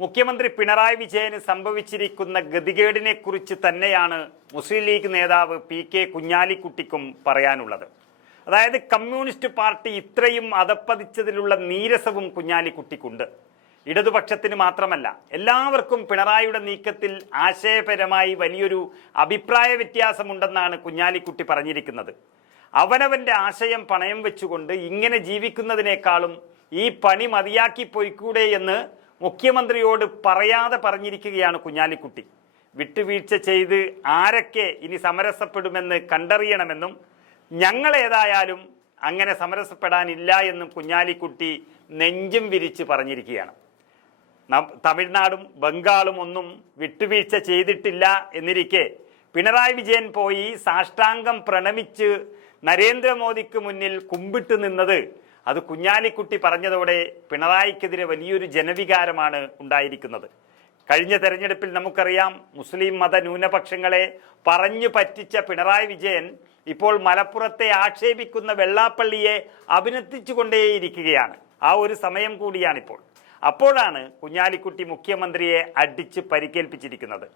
മുഖ്യമന്ത്രി പിണറായി വിജയന് സംഭവിച്ചിരിക്കുന്ന ഗതികേടിനെ കുറിച്ച് തന്നെയാണ് മുസ്ലിം ലീഗ് നേതാവ് പി കെ കുഞ്ഞാലിക്കുട്ടിക്കും പറയാനുള്ളത്. അതായത് കമ്മ്യൂണിസ്റ്റ് പാർട്ടി ഇത്രയും അതപ്പതിച്ചതിലുള്ള നീരസവും കുഞ്ഞാലിക്കുട്ടിക്കുണ്ട്. ഇടതുപക്ഷത്തിന് മാത്രമല്ല എല്ലാവർക്കും പിണറായിയുടെ നീക്കത്തിൽ ആശയപരമായി വലിയൊരു അഭിപ്രായ വ്യത്യാസമുണ്ടെന്നാണ് കുഞ്ഞാലിക്കുട്ടി പറഞ്ഞിരിക്കുന്നത്. അവനവന്റെ ആശയം പണയം വെച്ചുകൊണ്ട് ഇങ്ങനെ ജീവിക്കുന്നതിനേക്കാളും ഈ പണി മതിയാക്കി പോയിക്കൂടെ എന്ന് മുഖ്യമന്ത്രിയോട് പറയാതെ പറഞ്ഞിരിക്കുകയാണ് കുഞ്ഞാലിക്കുട്ടി. വിട്ടുവീഴ്ച ചെയ്ത് ആരൊക്കെ ഇനി സമരസപ്പെടുമെന്ന് കണ്ടറിയണമെന്നും ഞങ്ങൾ ഏതായാലും അങ്ങനെ സമരസപ്പെടാനില്ല എന്നും കുഞ്ഞാലിക്കുട്ടി നെഞ്ചും വിരിച്ച് പറഞ്ഞിരിക്കുകയാണ്. തമിഴ്നാടും ബംഗാളും ഒന്നും വിട്ടുവീഴ്ച ചെയ്തിട്ടില്ല എന്നിരിക്കെ പിണറായി വിജയൻ പോയി സാഷ്ടാംഗം പ്രണമിച്ച് നരേന്ദ്രമോദിക്ക് മുന്നിൽ കുമ്പിട്ട് നിന്നത് അത് കുഞ്ഞാലിക്കുട്ടി പറഞ്ഞതോടെ പിണറായിക്കെതിരെ വലിയൊരു ജനവികാരമാണ് ഉണ്ടായിരിക്കുന്നത്. കഴിഞ്ഞ തെരഞ്ഞെടുപ്പിൽ നമുക്കറിയാം മുസ്ലിം മത ന്യൂനപക്ഷങ്ങളെ പറഞ്ഞു പറ്റിച്ച പിണറായി വിജയൻ ഇപ്പോൾ മലപ്പുറത്തെ ആക്ഷേപിക്കുന്ന വെള്ളാപ്പള്ളിയെ അഭിനന്ദിച്ചുകൊണ്ടേയിരിക്കുകയാണ്. ആ ഒരു സമയം കൂടിയാണിപ്പോൾ. അപ്പോഴാണ് കുഞ്ഞാലിക്കുട്ടി മുഖ്യമന്ത്രിയെ അടിച്ച് പരിക്കേൽപ്പിച്ചിരിക്കുന്നത്.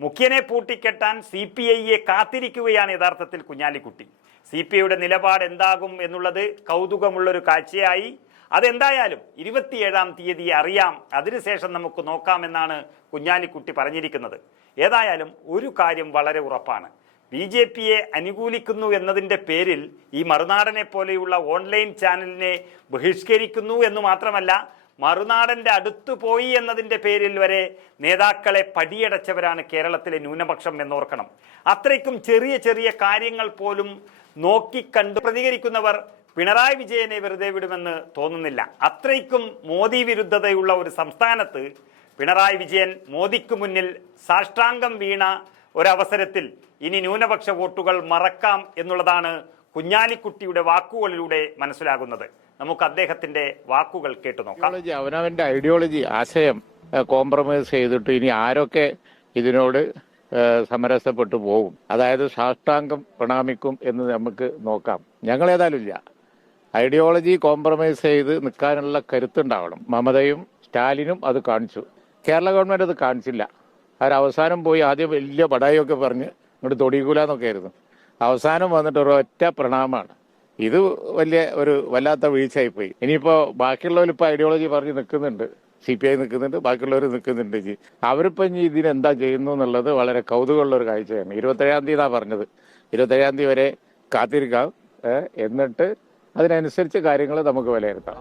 മുഖ്യനെ പൂട്ടിക്കെട്ടാൻ സി പി ഐയെ കാത്തിരിക്കുകയാണ് യഥാർത്ഥത്തിൽ കുഞ്ഞാലിക്കുട്ടി. സി പി ഐയുടെ നിലപാട് എന്താകും എന്നുള്ളത് കൗതുകമുള്ളൊരു കാഴ്ചയായി. അതെന്തായാലും ഇരുപത്തിയേഴാം തീയതി അറിയാം. അതിനുശേഷം നമുക്ക് നോക്കാമെന്നാണ് കുഞ്ഞാലിക്കുട്ടി പറഞ്ഞിരിക്കുന്നത്. ഏതായാലും ഒരു കാര്യം വളരെ ഉറപ്പാണ്. ബി ജെ പിയെ അനുകൂലിക്കുന്നു എന്നതിന്റെ പേരിൽ ഈ മറുനാടനെ പോലെയുള്ള ഓൺലൈൻ ചാനലിനെ ബഹിഷ്കരിക്കുന്നു എന്ന് മാത്രമല്ല മറുനാടന്റെ അടുത്തു പോയി എന്നതിന്റെ പേരിൽ വരെ നേതാക്കളെ പടിയടച്ചവരാണ് കേരളത്തിലെ ന്യൂനപക്ഷം എന്നോർക്കണം. അത്രയ്ക്കും ചെറിയ ചെറിയ കാര്യങ്ങൾ പോലും നോക്കിക്കണ്ട് പ്രതികരിക്കുന്നവർ പിണറായി വിജയനെ വെറുതെ വിടുമെന്ന് തോന്നുന്നില്ല. അത്രയ്ക്കും മോദി വിരുദ്ധതയുള്ള ഒരു സംസ്ഥാനത്ത് പിണറായി വിജയൻ മോദിക്ക് മുന്നിൽ സാഷ്ടാംഗം വീണ ഒരവസരത്തിൽ ഇനി ന്യൂനപക്ഷ വോട്ടുകൾ മറക്കാം എന്നുള്ളതാണ് കുഞ്ഞാലിക്കുട്ടിയുടെ വാക്കുകളിലൂടെ മനസ്സിലാകുന്നത്. നമുക്ക് അദ്ദേഹത്തിന്റെ വാക്കുകൾ കേട്ടു നോക്കാം. അവനവന്റെ ഐഡിയോളജി ആശയം കോംപ്രമൈസ് ചെയ്തിട്ട് ഇനി ആരൊക്കെ ഇതിനോട് സമരസപ്പെട്ടു പോകും? അതായത് സാഷ്ടാംഗം പ്രണാമിക്കും എന്ന് നമുക്ക് നോക്കാം. ഞങ്ങൾ ഏതായാലും ഇല്ല. ഐഡിയോളജി കോംപ്രമൈസ് ചെയ്ത് നിൽക്കാനുള്ള കരുത്തുണ്ടാവണം. മമതയും സ്റ്റാലിനും അത് കാണിച്ചു. കേരള ഗവൺമെന്റ് അത് കാണിച്ചില്ല. അവർ അവസാനം പോയി ആദ്യം വലിയ പടായൊക്കെ പറഞ്ഞ് ഇങ്ങോട്ട് തൊടിയിക്കൂലെന്നൊക്കെ ആയിരുന്നു. അവസാനം വന്നിട്ട് ഒരൊറ്റ പ്രണാമമാണ് ഇത് വലിയ ഒരു വല്ലാത്ത വീഴ്ചയായിപ്പോയി. ഇനിയിപ്പോ ബാക്കിയുള്ളവർ ഇപ്പൊ ഐഡിയോളജി പറഞ്ഞ് നിൽക്കുന്നുണ്ട് സി പി ഐ നിൽക്കുന്നുണ്ട് ബാക്കിയുള്ളവർ നിൽക്കുന്നുണ്ട് അവരിപ്പോ ഇനി ഇതിനെന്താ ചെയ്യുന്നു എന്നുള്ളത് വളരെ കൗതുകമുള്ള ഒരു കാഴ്ചയാണ്. ഇരുപത്തേഴാം തീയതി പറഞ്ഞത്. ഇരുപത്തേഴാം തീയതി വരെ കാത്തിരിക്കാം എന്നിട്ട് അതിനനുസരിച്ച് കാര്യങ്ങൾ നമുക്ക് വിലയിരുത്താം.